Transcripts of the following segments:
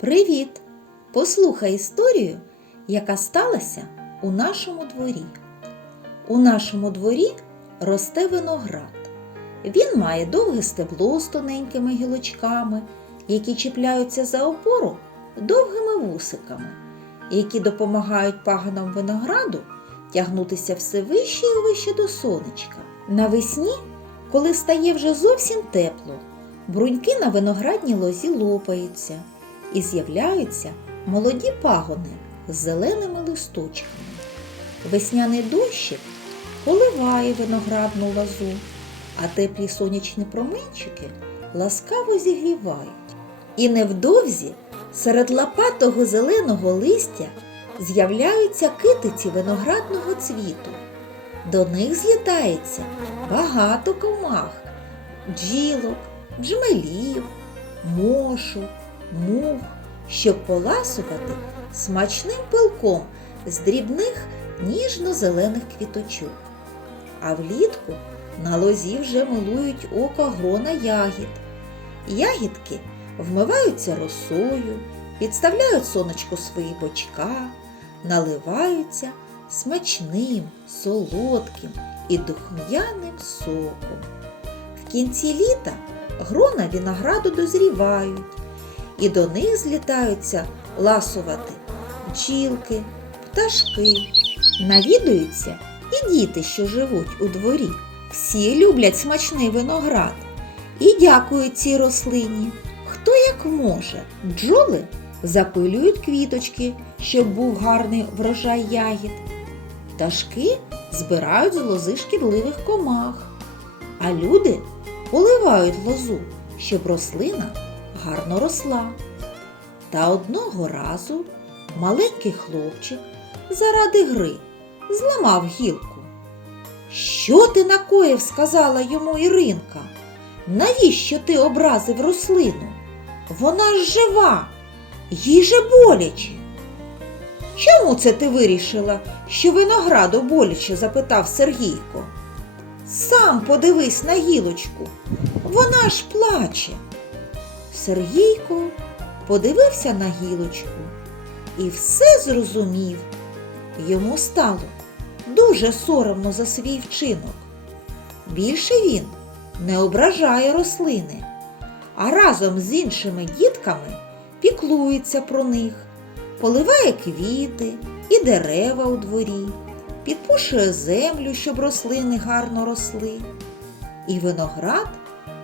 Привіт! Послухай історію, яка сталася у нашому дворі. У нашому дворі росте виноград. Він має довге стебло з тоненькими гілочками, які чіпляються за опору довгими вусиками, які допомагають пагонам винограду тягнутися все вище і вище до сонечка. Навесні, коли стає вже зовсім тепло, бруньки на виноградній лозі лопаються і з'являються молоді пагони з зеленими листочками. Весняний дощик поливає виноградну лозу, а теплі сонячні променчики ласкаво зігрівають. І невдовзі серед лопатого зеленого листя з'являються китиці виноградного цвіту. До них злітається багато комах, бджілок, джмелів, мошок, мух, щоб поласувати смачним пилком з дрібних ніжно-зелених квіточок. А влітку на лозі вже милують око грона ягід. Ягідки вмиваються росою, підставляють сонечку свої бочка, наливаються смачним, солодким і духм'яним соком. В кінці літа грона винограду дозрівають, і до них злітаються ласувати бджілки, пташки. Навідуються і діти, що живуть у дворі. Всі люблять смачний виноград і дякують цій рослині. Хто як може, бджоли запилюють квіточки, щоб був гарний врожай ягід. Пташки збирають з лози шкідливих комах, а люди поливають лозу, щоб рослина гарно росла. Та одного разу маленький хлопчик заради гри зламав гілку. Що ти накоїв? сказала йому Іринка. Навіщо ти образив рослину? Вона ж жива, їй же боляче. Чому це ти вирішила, що винограду боляче? запитав Сергійко. Сам подивись на гілочку, вона ж плаче. Сергійко подивився на гілочку і все зрозумів. Йому стало дуже соромно за свій вчинок. Більше він не ображає рослини, а разом з іншими дітками піклується про них, поливає квіти і дерева у дворі, підпушує землю, щоб рослини гарно росли. І виноград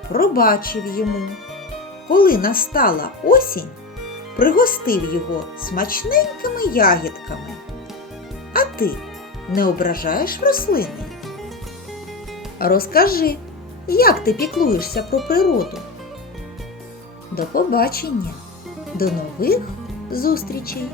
пробачив йому. Коли настала осінь, пригостив його смачненькими ягідками. А ти не ображаєш рослини? Розкажи, як ти піклуєшся про природу? До побачення, до нових зустрічей!